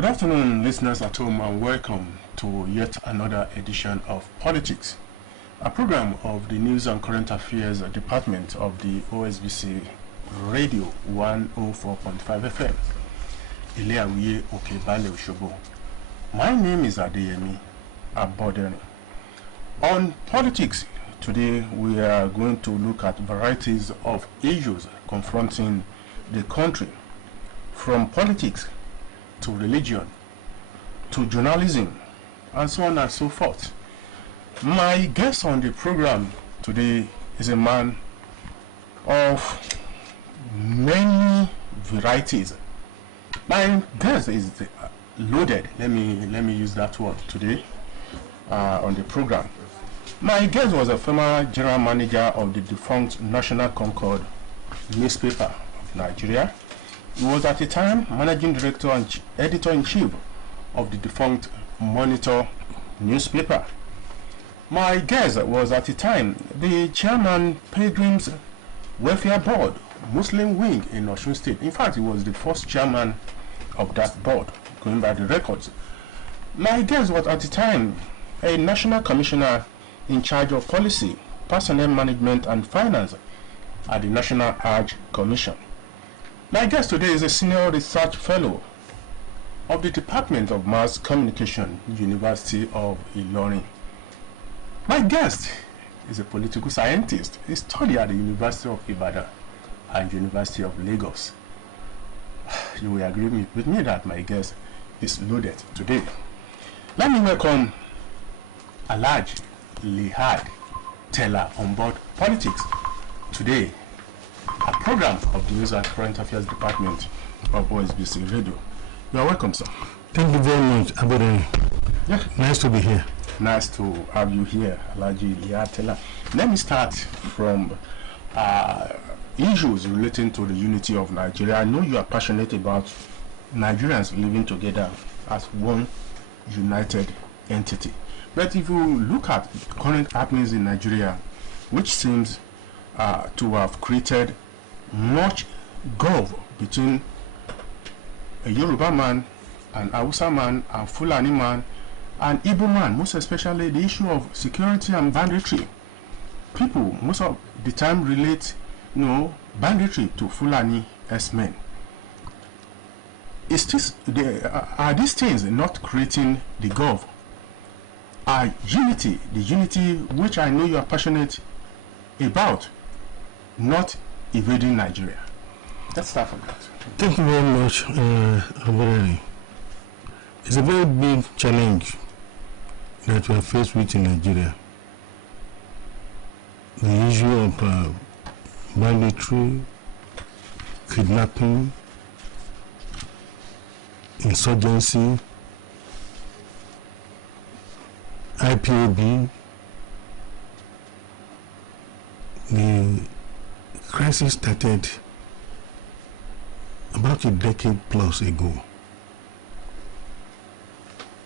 Good afternoon, listeners at home, and welcome to yet another edition of Politics, a program of the News and Current Affairs Department of the OSBC Radio 104.5 FM, Ileawiye Okebale Oshobo. My name is Adeyemi Abodeni. On Politics, today we are going to look at varieties of issues confronting the country, from politics to religion, to journalism, and so on and so forth. My guest on the program today is a man of many varieties. My guest is loaded. Let me use that word today on the program. My guest was a former general manager of the defunct National Concord newspaper of Nigeria. He was at the time managing director and editor-in-chief of the defunct Monitor newspaper. My guest was at the time the chairman Pilgrims Welfare Board, Muslim wing in Osun State. In fact, he was the first chairman of that board, going by the records. My guest was at the time a national commissioner in charge of policy, personnel management and finance at the National Hajj Commission. My guest today is a senior research fellow of the Department of Mass Communication, University of Ilorin. My guest is a political scientist. He studied at the University of Ibadan and University of Lagos. You will agree with me that my guest is loaded today. Let me welcome Alhaji Lihad Teller on board Politics today, a program of the News and Current Affairs Department of OSBC Radio. You are welcome, sir. Thank you very much, Abodeni. Yeah. Nice to be here. Nice to have you here, Alhaji Lihad Teller. Let me start from issues relating to the unity of Nigeria. I know you are passionate about Nigerians living together as one united entity. But if you look at current happenings in Nigeria, which seems to have created much gulf between a Yoruba man, an Hausa man, and Fulani man, and Igbo man, most especially the issue of security and banditry. People most of the time relate, banditry to Fulani S-men. Are these things not creating the gulf? The unity which I know you are passionate about, not evading Nigeria? Let's start from that. Thank you very much, Abodeni. It's a very big challenge that we are faced with in Nigeria. The issue of banditry, kidnapping, insurgency, IPOB. The crisis started about a decade plus ago.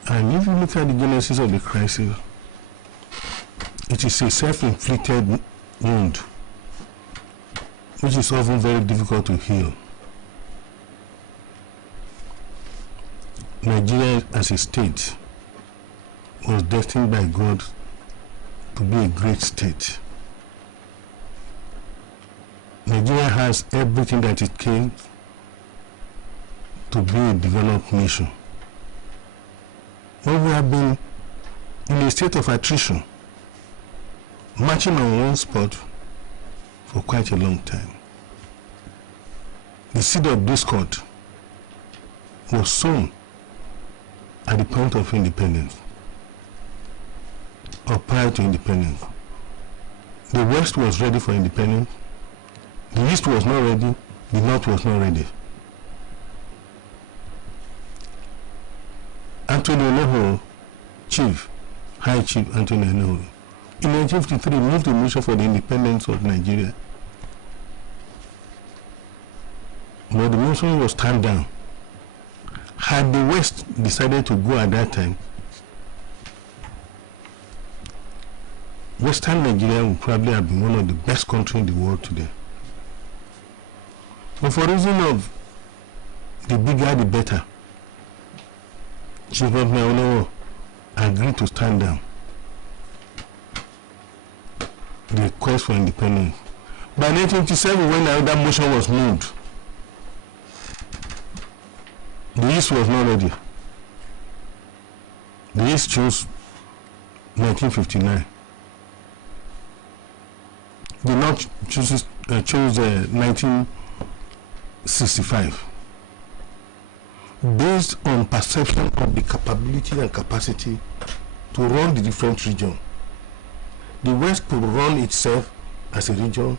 And if you look at the genesis of the crisis, it is a self-inflicted wound, which is often very difficult to heal. Nigeria as a state was destined by God to be a great state. Nigeria has everything that it can to be a developed nation. But we have been in a state of attrition, marching on one spot for quite a long time. The seed of discord was sown at the point of independence, or prior to independence. The West was ready for independence, the East was not ready, the North was not ready. Anthony Onoho, High Chief Anthony Onoho, in 1953 moved a motion for the independence of Nigeria. But the motion was turned down. Had the West decided to go at that time, Western Nigeria would probably have been one of the best countries in the world today. But for reason of the bigger the better, Chief Olowo agreed to stand down the request for independence. By 1987, when that motion was moved, the East was not ready. The East chose 1959. The North chose 1965. Based on perception of the capability and capacity to run the different regions. The West could run itself as a region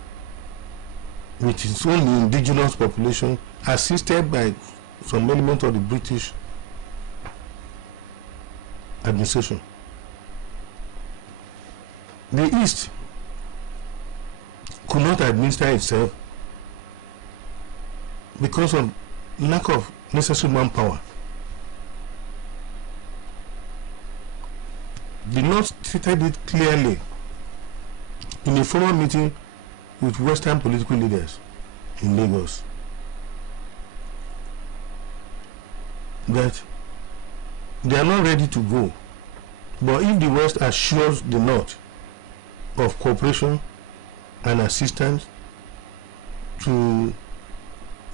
with its own indigenous population, assisted by some element of the British administration. The East could not administer itself because of lack of necessary manpower. The North stated it clearly in a formal meeting with Western political leaders in Lagos that they are not ready to go, but if the West assures the North of cooperation and assistance to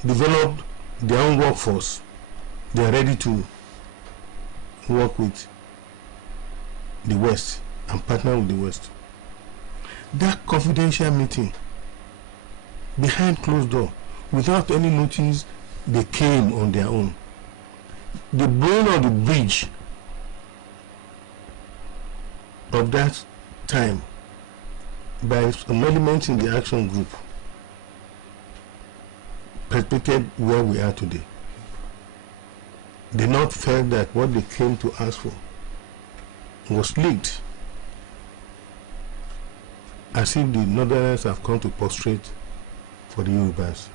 develop their own workforce, they are ready to work with the West and partner with the West. That confidential meeting behind closed door, without any notice, they came on their own. The brain of the bridge of that time by some elements in the action group perpetuated where we are today. They not felt that what they came to ask for was leaked, as if the Northerners have come to prostrate for the Yorubas.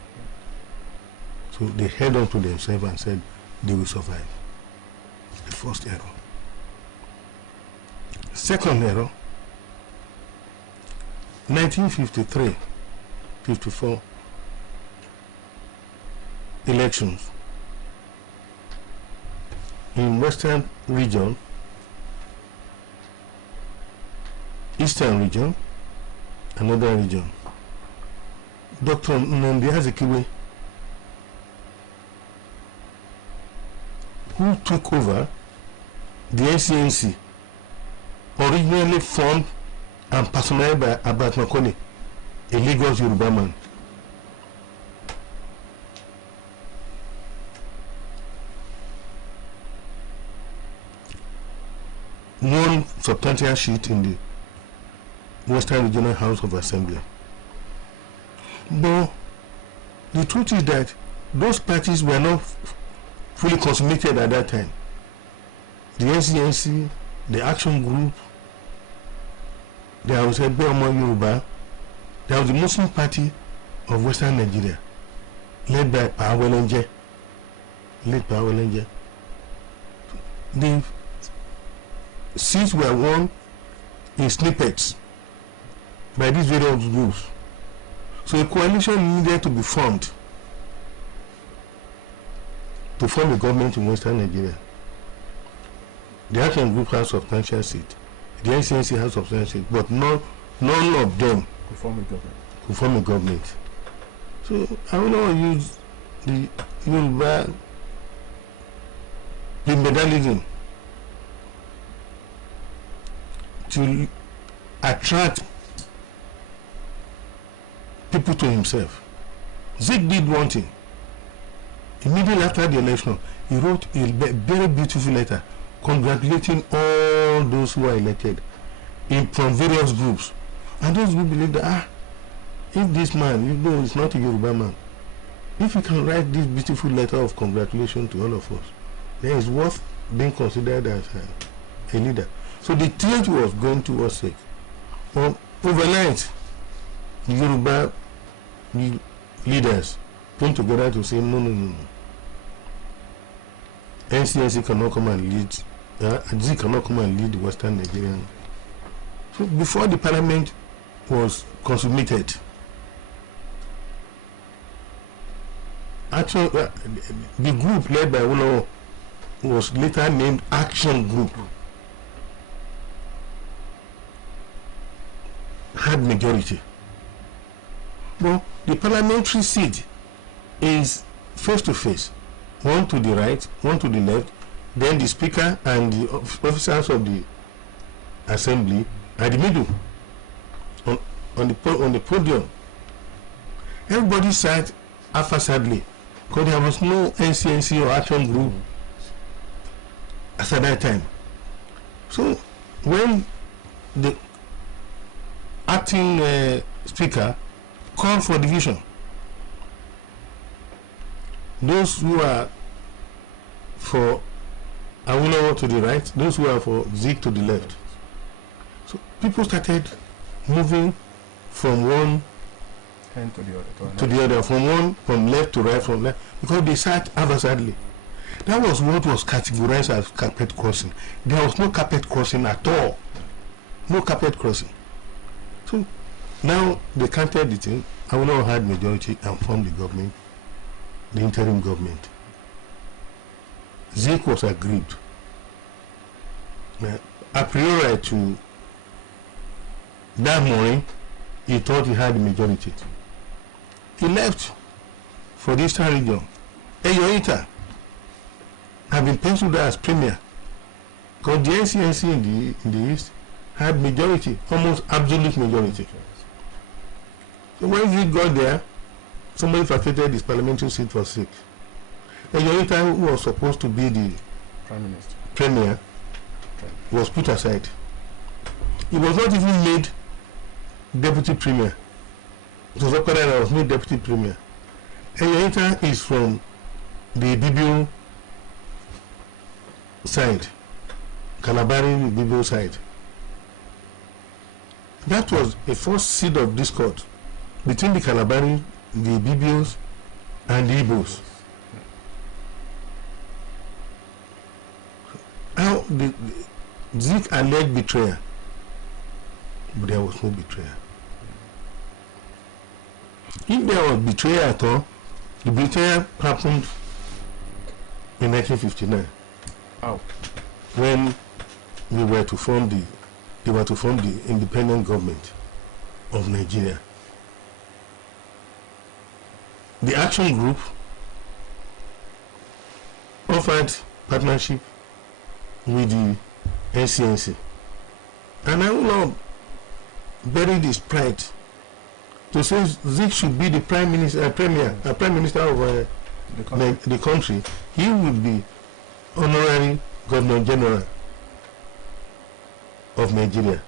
So they held on to themselves and said they will survive. The first error. Second error, 1953-54 elections in Western region, Eastern region, another region. Dr. Nnamdi Azikiwe, who took over the NCNC, originally formed and personalized by Abat Makoni, a Lagos Yoruba man. One substantial seat in the Western Regional House of Assembly. But the truth is that those parties were not fully consummated at that time. The NCNC, the Action Group, there was a Beomo Yoruba, there was the Muslim Party of Western Nigeria, led by Pawelenje. The seats were won in snippets by these various groups. So a coalition needed to be formed to form a government in Western Nigeria. The Action Group has substantial seat, the NCNC has substantial seat, but none of them could form a government. So I will not use the Yoruba, the medallism to attract people to himself. Zik did one thing. Immediately after the election, he wrote a very beautiful letter congratulating all those who are elected from various groups. And those who believe that, if this man, you know, is not a Yoruba man, if he can write this beautiful letter of congratulations to all of us, then it's worth being considered as a leader. So the change was going towards it. Well, overnight, the Yoruba leaders came together to say, no. NCNC cannot come and lead, Z cannot come and lead the Western Nigerian. So before the parliament was consummated, actually, the group led by Olowo was later named Action Group, had majority. Well, the parliamentary seat is face to face, one to the right, one to the left, then the speaker and the officers of the assembly at the middle on the podium. Everybody sat haphazardly because there was no NCNC or Action Group at that time. So when the acting speaker called for division, those who are for Awolowo to the right, those who are for Zik to the left. So people started moving from one hand to the other, from left to right, from left, because they sat haphazardly. That was what was categorized as carpet crossing. There was no carpet crossing at all. No carpet crossing. So now they counted the thing. Awolowo had majority and formed the government, the interim government. Zik was aggrieved. A priori to that morning, he thought he had the majority. He left for the Eastern region. Eyoita had been penciled as premier because the NCNC in the East had majority, almost absolute majority. So when he got there, somebody vacated his parliamentary seat for 6. Eyoita, who was supposed to be the premier, was put aside. He was not even made deputy premier. It was Okada that was made deputy premier. Eyoita is from the Bibio side, Calabari Bibio side. That was a first seed of discord between the Calabari, the Bibios, and the Igbos. How the Zik alleged betrayal, but there was no betrayal. If there was betrayal at all, the betrayal happened in 1959. Oh. When they were to form the independent government of Nigeria. The Action Group offered partnership with the NCNC, and I will not bury this pride to say Zik should be the prime minister of the country. He would be honorary governor general of Nigeria.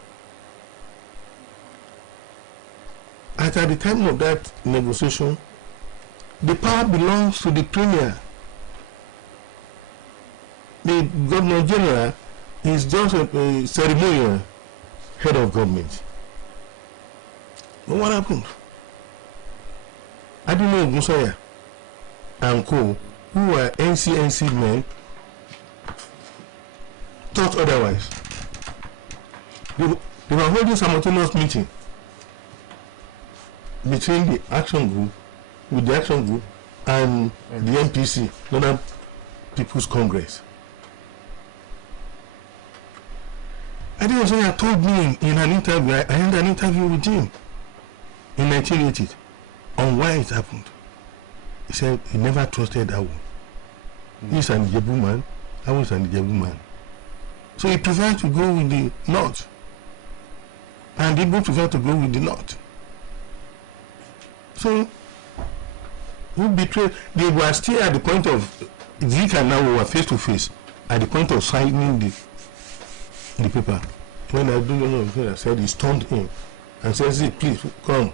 At the time of that negotiation, the power belongs to the premier. The governor general is just a ceremonial head of government. But what happened? Adino Musaya and co, who were NCNC men, thought otherwise. They were holding simultaneous meeting between the Action Group, with the Action Group and the NPC, Northern People's Congress. Adino Musaya told me in an interview, I had an interview with him in 1980 on why it happened. He said he never trusted Awu. He's an Ijebu man, I was an Ijebu man. So he preferred to go with the North. And the Igbo preferred to go with the North. So, who betrayed? They were still at the point of, Zik and now were face to face, at the point of signing the paper. When I don't know, I said he stormed him and said, Zik, please come.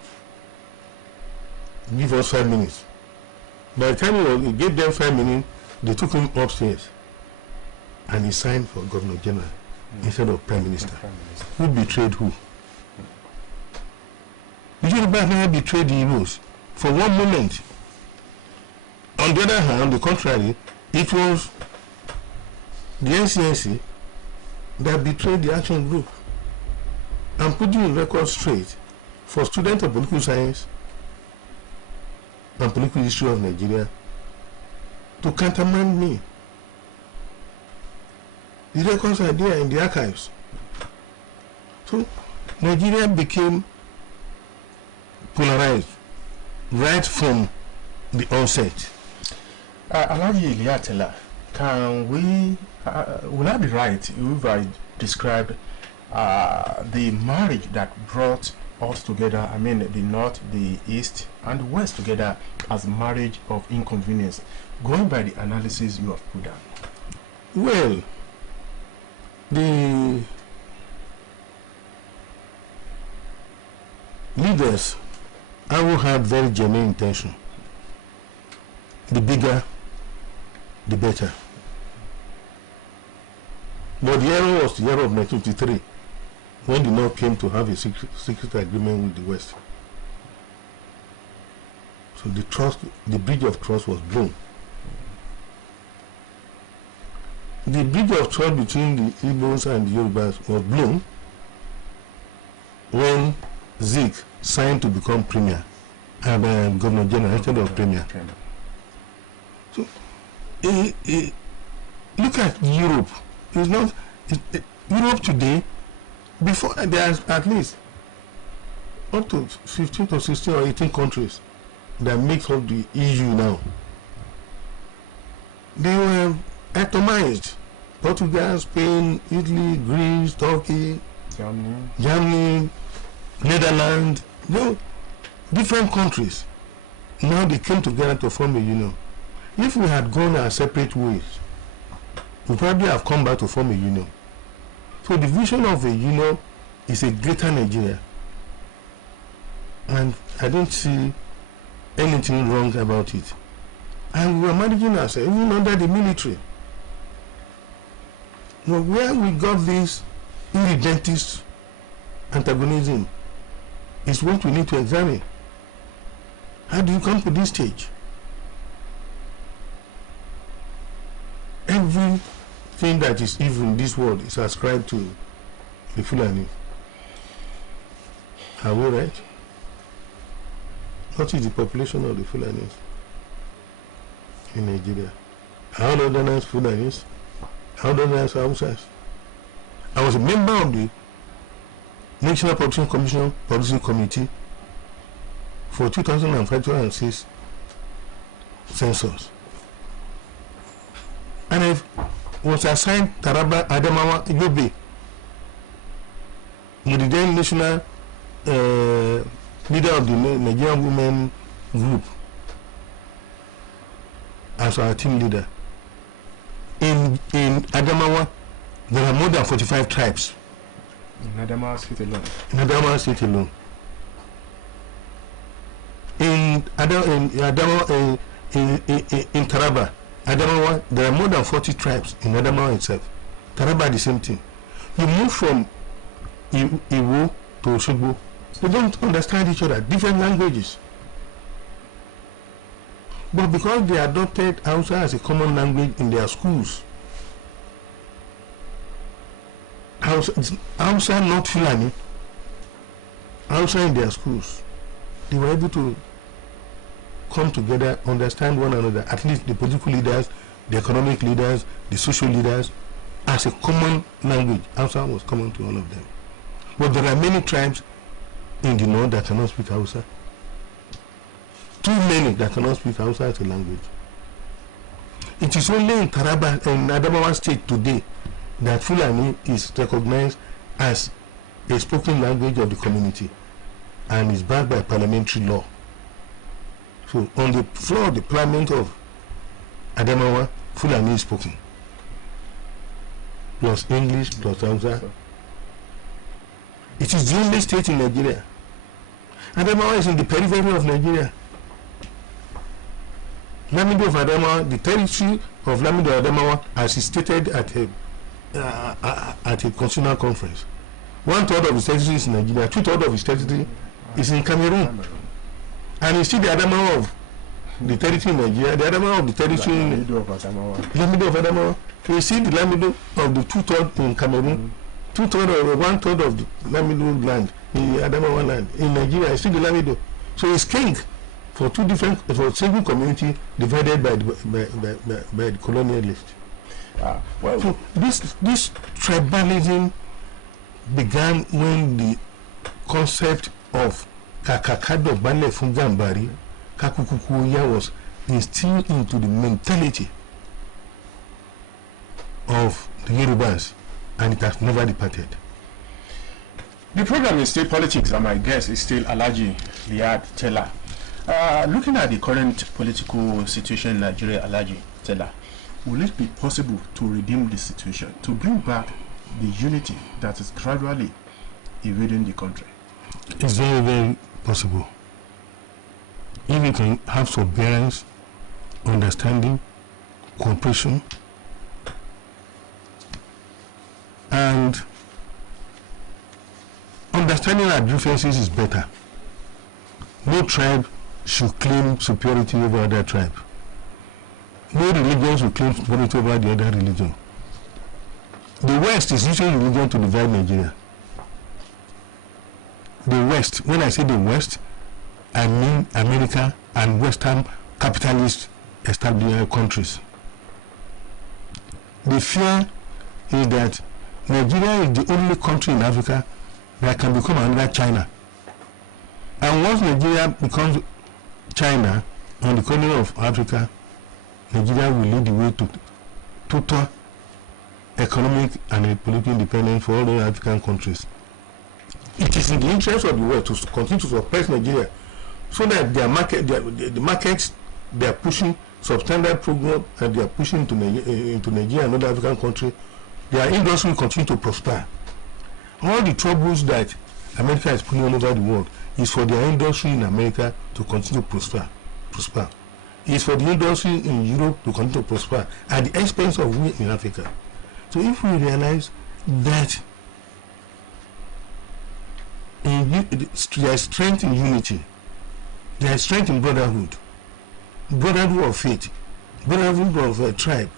Give us 5 minutes. By the time he gave them 5 minutes, they took him upstairs and he signed for Governor General instead of Prime Minister. Who betrayed who? The Yoruba never betrayed the Igbos for one moment. On the other hand, on the contrary, it was the NCNC that betrayed the Action Group. I'm putting the record straight for students of political science and political history of Nigeria to countermand me. The records are there in the archives. So Nigeria became polarized right from the onset. Alaji Iliatela, can we, will I be right if I describe the marriage that brought us together, I mean the North, the East and the West together, as marriage of inconvenience, going by the analysis you have put down? Well, the leaders who had very genuine intention, the bigger, the better. But the error was the error of 1953, when the North came to have a secret agreement with the West. So the bridge of trust was blown. The bridge of trust between the Igbos and the Yorubas was blown when Zik signed to become premier and Governor General instead of premier. So, look at Europe. It's not Europe today. Before there's at least up to 15 or 16 or 18 countries that make up the EU now. They were atomized. Portugal, Spain, Italy, Greece, Turkey, Germany, Netherlands, different countries. Now they came together to form a union. If we had gone our separate ways, we probably have come back to form a union. So the vision of a union is a greater Nigeria. And I don't see anything wrong about it. And we are managing ourselves, even under the military. Now, where we got this irredentist antagonism is what we need to examine. How do you come to this stage? Everything that is evil in this world is ascribed to the Fulani. Are we right? What is the population of the Fulanis in Nigeria? How organized Fulanis? How organized Hausas? I was a member of the National Population Commission Publicity Committee for 2005-2006 census. And I was assigned Taraba, Adamawa, Yobe, with the then national leader of the Nigerian Women Group as our team leader. In Adamawa, there are more than 45 tribes. In Adamawa State alone. In Adamawa State alone. In Taraba, Adamawa, there are more than 40 tribes in Adamawa itself. Taraba, the same thing. You move from Iwo to Osogbo, they don't understand each other, different languages. But because they adopted Hausa as a common language in their schools, Hausa not Fulani, Hausa in their schools, they were able to come together, understand one another, at least the political leaders, the economic leaders, the social leaders, as a common language. Hausa was common to all of them. But there are many tribes in the north that cannot speak Hausa. Too many that cannot speak Hausa as a language. It is only in Taraba and Adamawa State today that Fulani is recognized as a spoken language of the community and is backed by parliamentary law. So on the floor of the parliament of Adamawa, Fulani is spoken. Plus English, plus Hausa. It is the only state in Nigeria. Adamawa is in the periphery of Nigeria. Lamido of Adamawa, the territory of Lamido Adamawa, as is stated at a constitutional conference. 1/3 of its territory is in Nigeria, 2/3 of its territory is in Cameroon. And you see the Adamawa of the territory in Nigeria, the Adamawa of the territory in Lamido of Adamawa. You see the Lamido of the 2/3 in Cameroon, 2/3 or 1/3 of the Lamido land in Adamawa land in Nigeria. You see the Lamido. So it's king for two different, for a single community divided by the colonialist. So this tribalism began when the concept of kakakado bale fungambari kakukukuya was instilled into the mentality of the Yorubas, and it has never departed. The program is still politics, and my guest is still Alhaji Liad Tella. Looking at the current political situation in Nigeria, Alhaji Tella, will it be possible to redeem the situation, to bring back the unity that is gradually evading the country? It's very, very possible. If we can have forbearance, understanding, cooperation, and understanding our differences is better. No tribe should claim superiority over other tribe. No religion should claim superiority over the other religion. The West is using religion to divide Nigeria. The West, when I say the West, I mean America and Western capitalist established countries. The fear is that Nigeria is the only country in Africa that can become another China. And once Nigeria becomes China on the corner of Africa, Nigeria will lead the way to total economic and political independence for all the African countries. It is in the interest of the world to continue to suppress Nigeria so that their market, the markets they are pushing substandard program and they are pushing into Nigeria and other African countries, their industry will continue to prosper. All the troubles that America is putting all over the world is for their industry in America to continue to prosper. It's for the industry in Europe to continue to prosper at the expense of we in Africa. So if we realize that there is strength in unity, there is strength in brotherhood of faith, brotherhood of a tribe,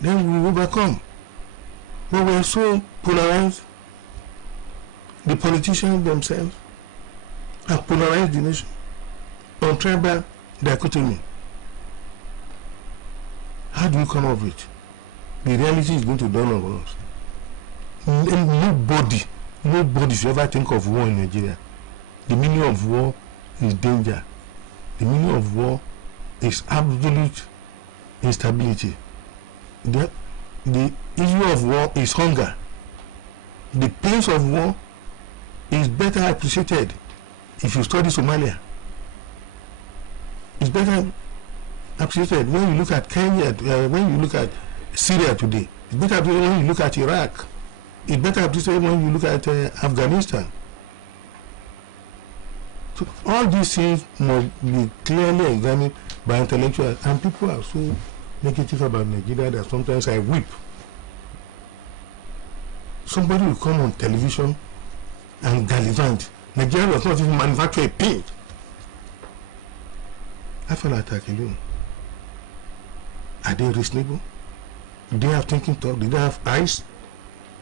then we will overcome. But we are so polarized. The politicians themselves have polarized the nation on tribal dichotomy. How do you come up with it? The reality is going to dawn on us. Nobody should ever think of war in Nigeria. The meaning of war is danger. The meaning of war is absolute instability. The issue of war is hunger. The pains of war is better appreciated if you study Somalia. It's better appreciated when you look at Kenya, when you look at Syria today. It's better appreciated when you look at Iraq. It's better appreciated when you look at Afghanistan. So all these things must be clearly examined by intellectuals, and people are so negative about Nigeria that sometimes I weep. Somebody will come on television and gallivant. Nigeria does not even manufacture a pin. I feel attack alone. Are they reasonable? Do they have thinking thought? Do they have eyes?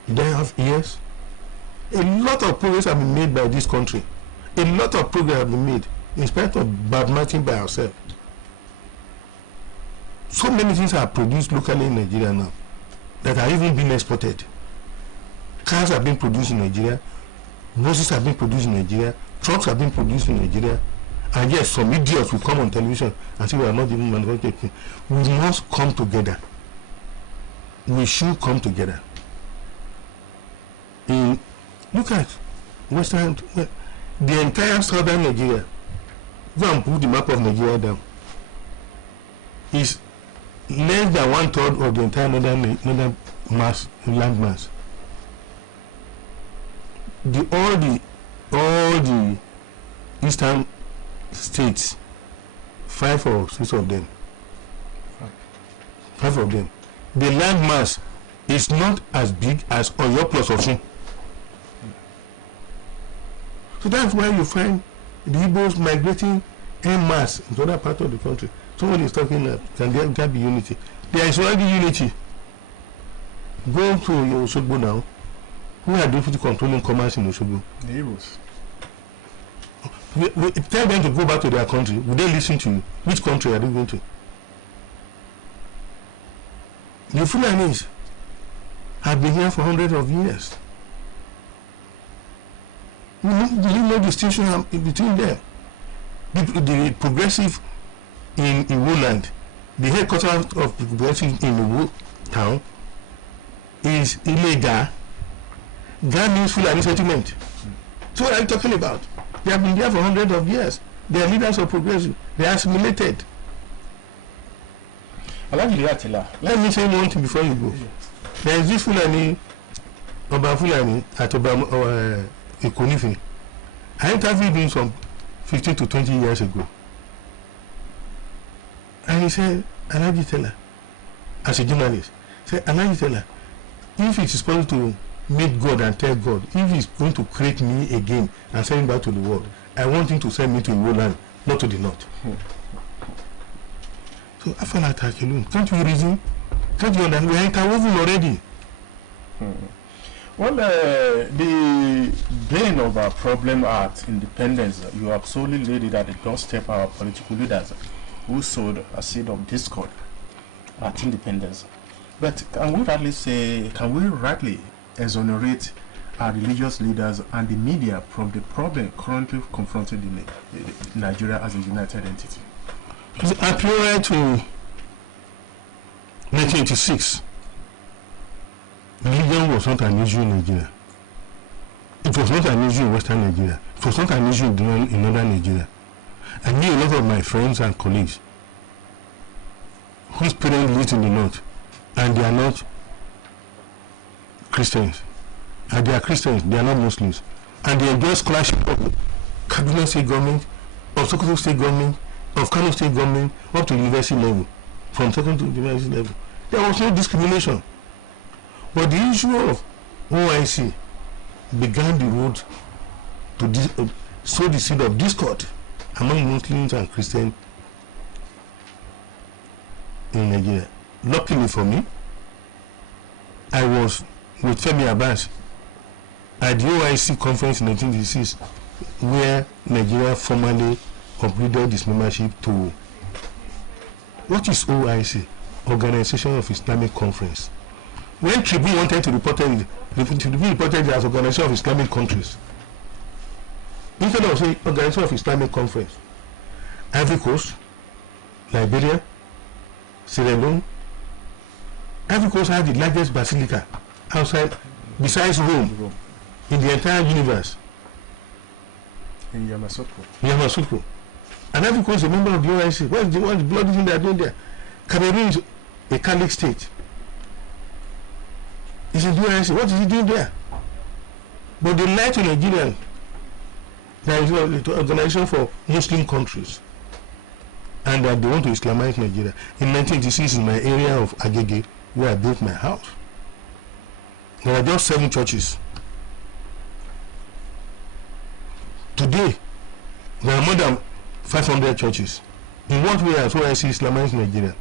Do they have ears? A lot of progress have been made by this country. A lot of progress have been made in spite of badmatching by ourselves. So many things are produced locally in Nigeria now that are even being exported. Cars have been produced in Nigeria, buses have been produced in Nigeria, trucks have been produced in Nigeria, and yes, some idiots will come on television and say we are not even manufacturing. We must come together. We should come together. Look at Western, the entire southern Nigeria. Go and put the map of Nigeria down. It's less than 1/3 of the entire northern land mass. All the eastern states, 5 or 6 of them, the land mass is not as big as Oyo plus Osun. So that's why you find the Igbos migrating en masse into other parts of the country. Someone is talking that can there be unity? There is already unity. Go to Osogbo now. Who are difficulty controlling commerce in Osogbo? The Igbos. We tell them to go back to their country. Will they listen to you? Which country are they going to? The Fulanis have been here for hundreds of years. Do you know the distinction between them? The progressive in Iwo land, the headquarters of the progressive in Iwo town is illegal. That means Fulani settlement. So what are you talking about? They have been there for hundreds of years. They are leaders of progressive. They are assimilated. Let me say one thing before you go. There is this Fulani, Oba Fulani at Oba Ikonife. I interviewed him some 15 to 20 years ago. And he said, Alaji Teller, as a journalist, said, Alaji Teller, if it is possible to meet God and tell God, if he's going to create me again and send me back to the world, I want him to send me to Iwo land, not to the north. So I found out, can't you reason? Can't you understand? We are interwoven already. Well, the bane of our problem at independence, you have solely laid it at the doorstep of our political leaders who sowed a seed of discord at independence. But can we rightly exonerate our religious leaders and the media from the problem currently confronted in Nigeria as a united entity? Prior to 1986, religion was not an issue in Nigeria. It was not an issue in Western Nigeria. It was not an issue in Northern Nigeria. I knew a lot of my friends and colleagues whose parents lived in the north, and they are not Christians. And they are Christians, they are not Muslims. And they enjoy scholarship of Kaduna State government, of Sokoto State government, of Kano State government, up to university level, from second to university level. There was no discrimination. But the issue of OIC began the road to sow the seed of discord among Muslims and Christians in Nigeria. Luckily for me, I was with Femi Abbas at the OIC conference in 1986, where Nigeria formally upgraded its membership to what is OIC? Organization of Islamic Conference. When Tribune wanted to report it, Tribune reported it as Organization of Islamic Countries. Instead of saying Organization of Islamic Conference, Ivory Coast, Liberia, Sierra Leone, Ivory Coast has the largest basilica outside, besides Rome, in the entire universe. In Yamoussoukro. Yamoussoukro. And Ivory Coast is a member of the OIC. What's the bloody thing they are doing there? Cameroon is a Catholic state. It's in the OIC. What is he doing there? But they lie to Nigerians. There is an organization for Muslim countries, and that they want to Islamize Nigeria. In 1986, in my area of Agege, where I built my house, there were just 7 churches. Today, there are more than 500 churches. In what way has OIC Islamized Nigeria?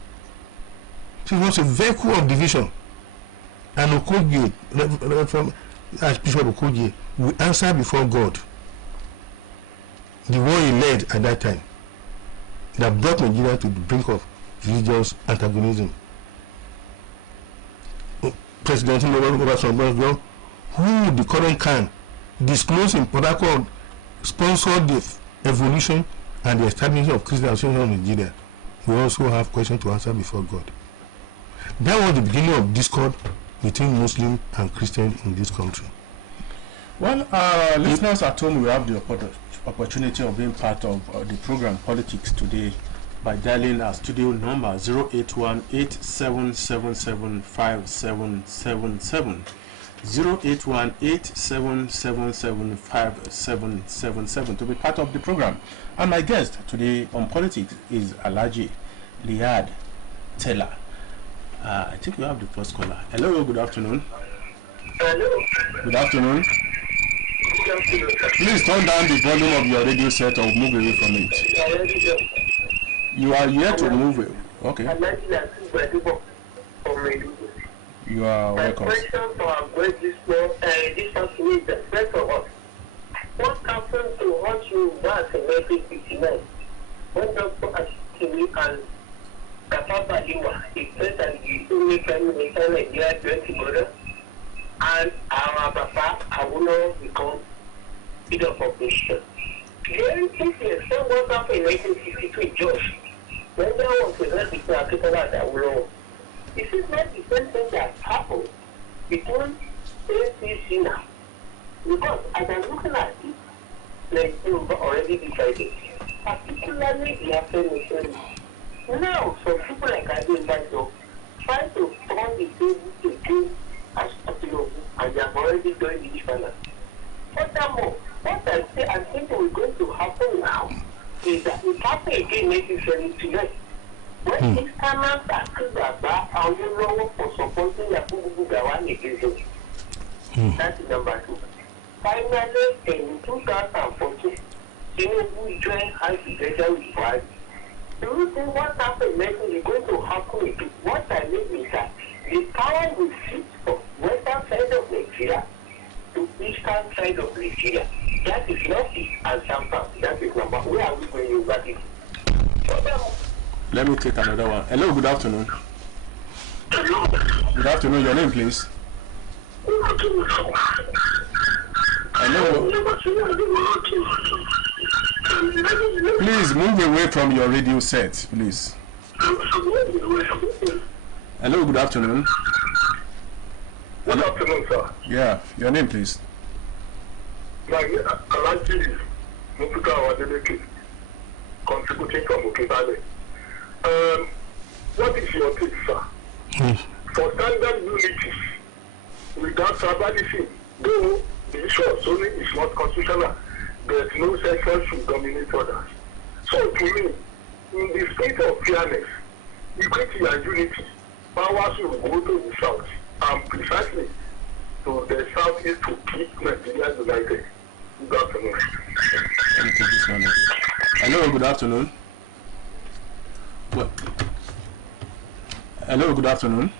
So it was a vehicle of division. And Okogie, Archbishop Okogie, will answer before God the war he led at that time that brought Nigeria to the brink of religious antagonism. President Obasanjo, who the current can disclose in Port Harcourt, sponsored the evolution and the establishment of Christian Association of Nigeria, we also have questions to answer before God. That was the beginning of discord between Muslim and Christian in this country. Well, listeners at home, we have the opportunity of being part of the program Politics today by dialing our studio number 081-8777-5777, 081-8777-5777 to be part of the program. And my guest today on Politics is Alhaji Liad Teller. I think we have the first caller. Hello, good afternoon. Hello. Good afternoon. Please turn down the volume of your radio set or move away from it. You are here to move it. Okay. You are welcome. My question for our great listener, this person is the first of all. What happened to what you want to make it business? What does actually and Kapapa Liwa, the president, the only prime minister Nigeria joined together, and our Papa Awolowo become leader of opposition. Then this year, what happened in 1962 in Jos, when there was a president between Akitawa and Awolowo. This is not the same thing that happened between APC now. Because as I'm looking at it, like you already decided, particularly the Afghanistan. Now, some people like Adelaide try to turn the table to do as Atilobu, and they have already done this balance. Furthermore, what I think is going to happen now is that it happened again in 1979. When Easterners accused Baba Awolowo for supporting Yakubu Gowon against him. That's number 2. Finally, in 2014, Tinubu joined hands together with Buhari. Do you think what happened next is going to happen again? What I mean is that the power will shift from western side of Nigeria to eastern side of Nigeria. That is Northeast and South. That is number. Where are we going to get it? Let me take another one. Hello, good afternoon. Good afternoon. Your name, please. Hello. Please move away from your radio set, please. Hello, good afternoon. Good afternoon, sir. Yeah, your name, please. Alaji Mufuka Wadeleke, contributing from Okebale. What is your take, sir? For standard unity, without tribalism, though the issue of zoning is not constitutional, there's no section should dominate others. So to me, in the spirit of fairness, equity and unity, powers will go to the south and precisely to the southeast to keep Nigeria united. Good afternoon. Hello, good afternoon. What? Hello, good afternoon.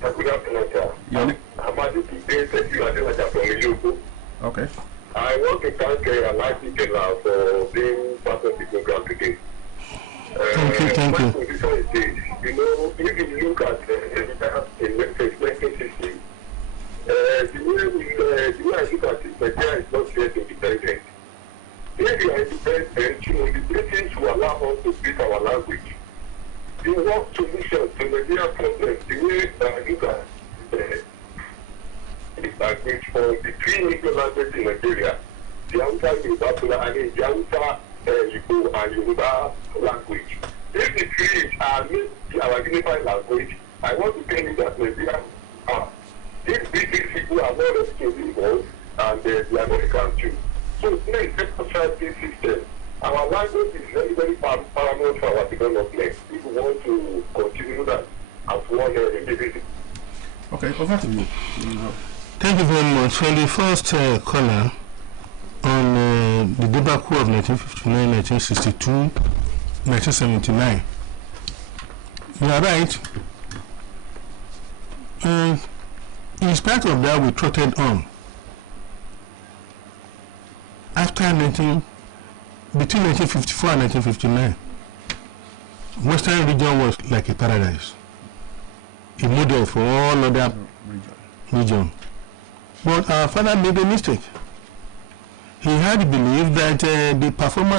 Good afternoon, sir. I'm at the debate that you are from Ilugu. Okay. I want to thank Alaji Kela for being part of the program today. Thank you. My position is this. You know, if you look at the 1960, the way I look at it, Nigeria is not yet independent. If you are independent, you know, the British will allow us to speak our language. The work solution to Nigeria problem, the way I look at this language for the 3 major languages in Nigeria, the Hausa, Yoruba, and the Hausa, Igbo, and Yoruba language. If the 3 are made our unified language, I want to tell you that Nigeria these British people are not ready to be involved, and the Americans too. So it's not a second system. Our language is very, very paramount for our development. If we want to continue that as one individual. Okay, over to you. Thank you very much. For the first caller on the debacle of 1959, 1962, 1979, you are right. In spite of that, we trotted on. Between 1954 and 1959, Western region was like a paradise, a model for all other regions. But our father made a mistake. He had believed that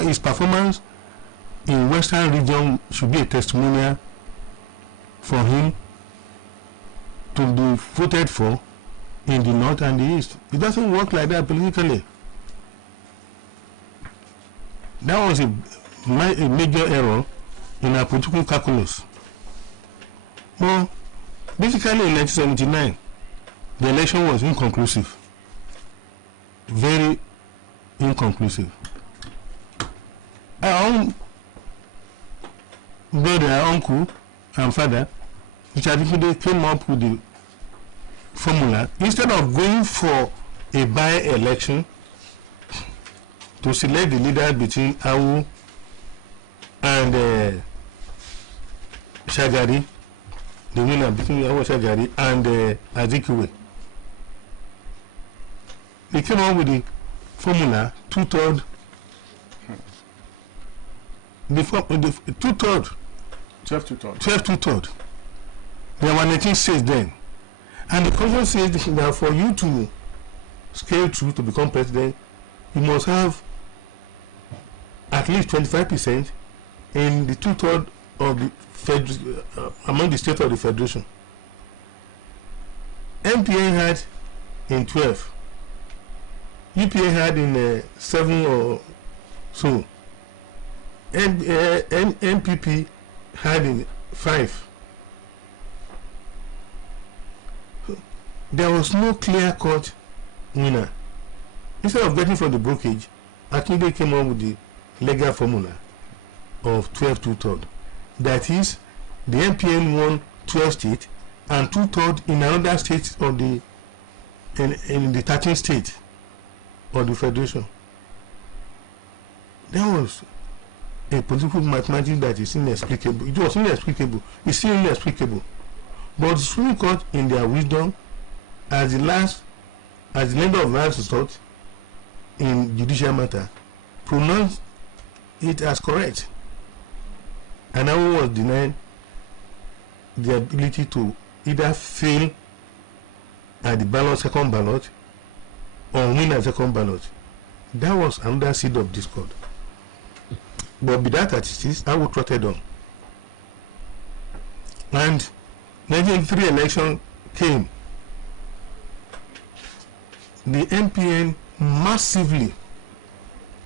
his performance in Western region should be a testimonial for him to be voted for in the North and the East. It doesn't work like that politically. That was a major error in our political calculus. Well, basically in 1979, the election was inconclusive. Very inconclusive. Our own brother, our uncle, and father, Richard Ifede, came up with the formula. Instead of going for a by-election to select the leader between Awu and Shagari, the winner between Awu Shagari and Azikiwe, they came up with the formula 2/3. The 2/3 12 to 3rd. 12 to 3rd. There were 19 states then. And the constitution says that for you to scale through to become president, you must have at least 25% in the 2/3 of the among the states of the federation. MPA had in 12, UPA had in 7 or so, and MPP had in 5. There was no clear-cut winner. Instead of getting from the brokerage, Akinde came up with the legal formula of 12 2/3. That is, the MPN won 12 states and 2/3 in another state of the in the 13th state of the federation. That was a political mathematics that is inexplicable. It was inexplicable. It's still inexplicable. But the Supreme Court, in their wisdom, as the lender of last resort in judicial matter, pronounced it as correct. And now was denied the ability to either fail at the second ballot or win at second ballot. That was another seed of discord. But be that as it is, I will trotted on. And 1983 election came. The MPN massively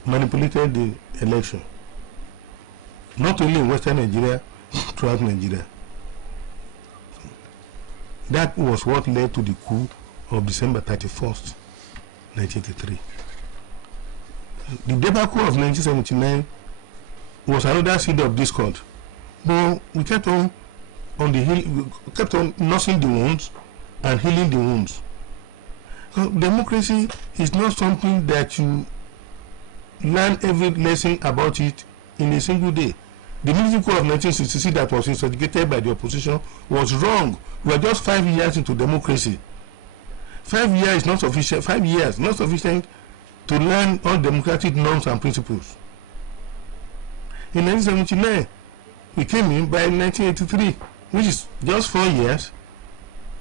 manipulated the election, not only in Western Nigeria, throughout Nigeria. That was what led to the coup of December 31st, 1983. The debacle of 1979 was another seed of discord, but we kept on the hill, we kept on nursing the wounds and healing the wounds. So democracy is not something that you learn every lesson about it in a single day. The military coup of 1966 that was instigated by the opposition was wrong. We are just 5 years into democracy. 5 years is not sufficient. 5 years not sufficient to learn all democratic norms and principles. In 1979, we came in by 1983, which is just 4 years.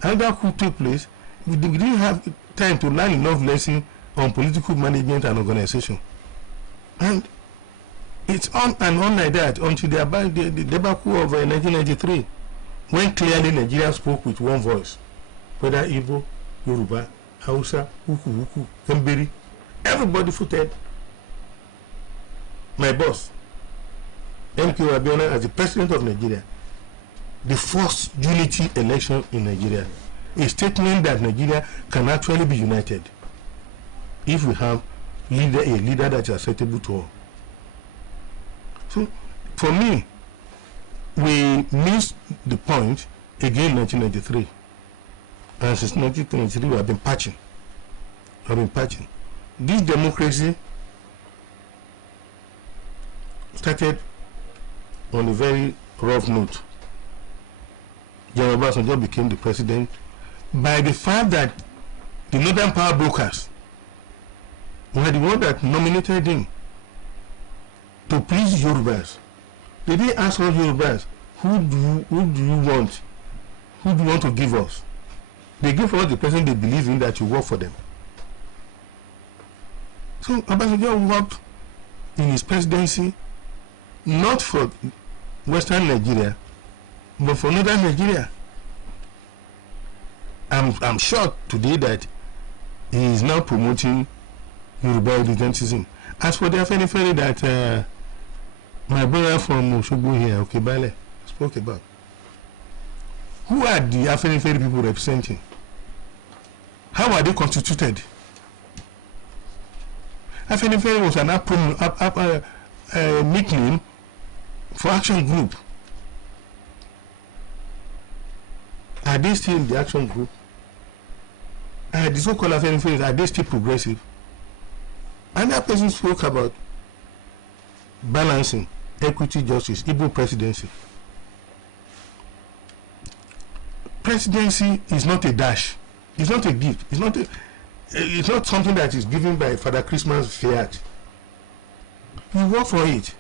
Another coup took place. We didn't have time to learn enough lessons on political management and organization. And it's on and on like that until the debacle of 1993, when clearly Nigeria spoke with one voice, whether Igbo, Yoruba, Hausa, Huku, Kemberi, everybody voted my boss, MK Abiola, as the president of Nigeria. The first unity election in Nigeria, a statement that Nigeria can actually be united if we have a leader that is acceptable to all. So, for me, we missed the point again in 1993. And since 1923, we have been patching. This democracy started on a very rough note. General Obasanjo became the president by the fact that the Northern Power Brokers were the one that nominated him to please Yorubas. They didn't ask all Yorubas, who do you want? Who do you want to give us? They give us the person they believe in that you work for them. So Obasanjo worked in his presidency not for Western Nigeria, but for Northern Nigeria. I'm shocked today that he is now promoting Yoruba identity. As for the Afenifere that my brother from Osogbo here, Okebale, spoke about, who are the Afenifere people representing? How are they constituted? Afenifere was an nickname for action group. Are they still in the action group? The so-called Afenifere, are they still progressive? Another person spoke about balancing equity, justice, Igbo presidency. Presidency is not a dash. It's not a gift. It's not something that is given by Father Christmas fiat. You work for it.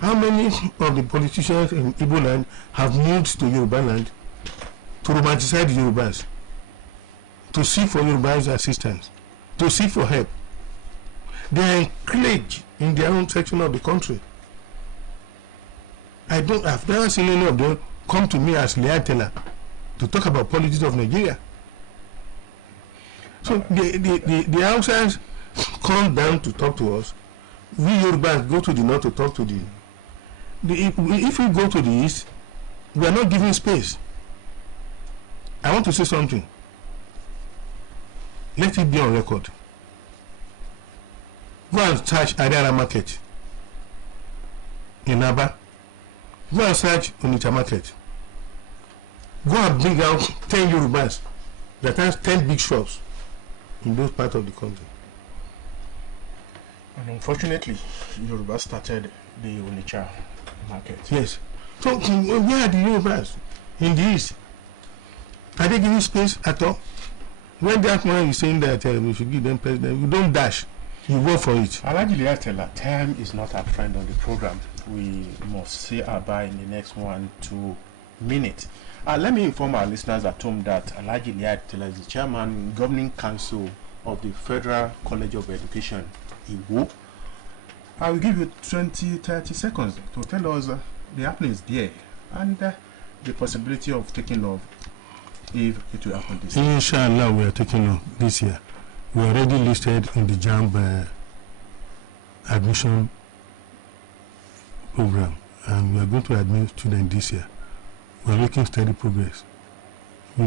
How many of the politicians in Igbo land have moved to Yoruba land to romanticize the Yorubas, to seek for Yorubas assistance, to seek for help? They are encouraged in their own section of the country. I've never seen any of them come to me as lieutenant to talk about politics of Nigeria. So the outsiders come down to talk to us. We Yorubas go to the north to talk to if we go to the east, we are not giving space. I want to say something. Let it be on record. Go and search Ariara Market in Aba. Go and search Onitsha Market. Go and bring out 10 Yorubas that has 10 big shops in those parts of the country. And unfortunately, Yoruba started the Onitsha market. Yes. So where are the Yorubas in the east? Are they giving space at all? When that man is saying that we should give them president, you don't dash. You go for it. Alhaji Liatela, time is not our friend on the program. We must say our bye in the next 1-2 minutes. Let me inform our listeners at home that Alhaji Liatela is the chairman, governing council of the Federal College of Education, Iwo. I will give you 20-30 seconds to tell us the happenings there and the possibility of taking off if it will happen this year. Inshallah, we are taking off this year. We are already listed in the JAMB admission program, and we are going to admit students this year. We are making steady progress.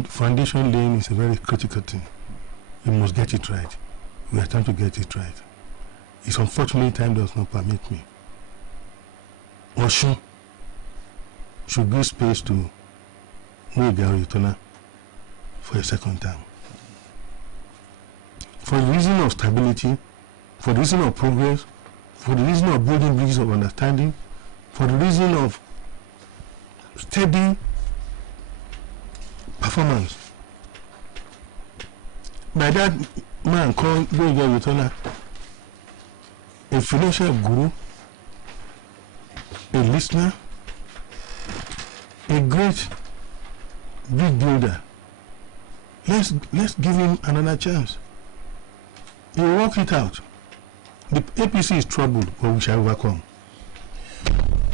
Foundation laying is a very critical thing. You must get it right. We are trying to get it right. It's unfortunate time does not permit me. Oshun should give space to Muigaru Yotona for a second time. For the reason of stability, for the reason of progress, for the reason of building bridges of understanding, for the reason of steady performance. By that man called Muigaru Yotona, a financial guru, a listener, a great big builder. Let's give him another chance. He will work it out. The APC is troubled, but we shall overcome.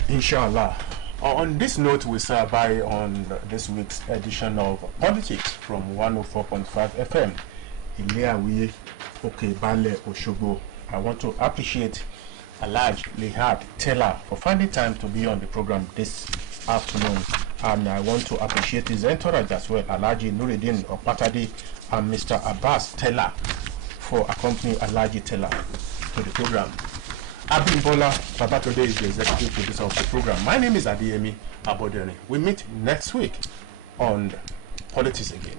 Inshallah. On this note, we say bye on this week's edition of Politics from 104.5 FM. Ileawiye Okebale Oshogo. I want to appreciate Alhaji Lihad Taylor for finding time to be on the program this afternoon. And I want to appreciate his entourage as well, Alhaji Nuruddin Opatadi and Mr. Abbas Taylor, for accompanying Alhaji Taylor to the program. Abimbola Babatode is the executive producer of the program. My name is Adeyemi Abodere. We meet next week on Politics again.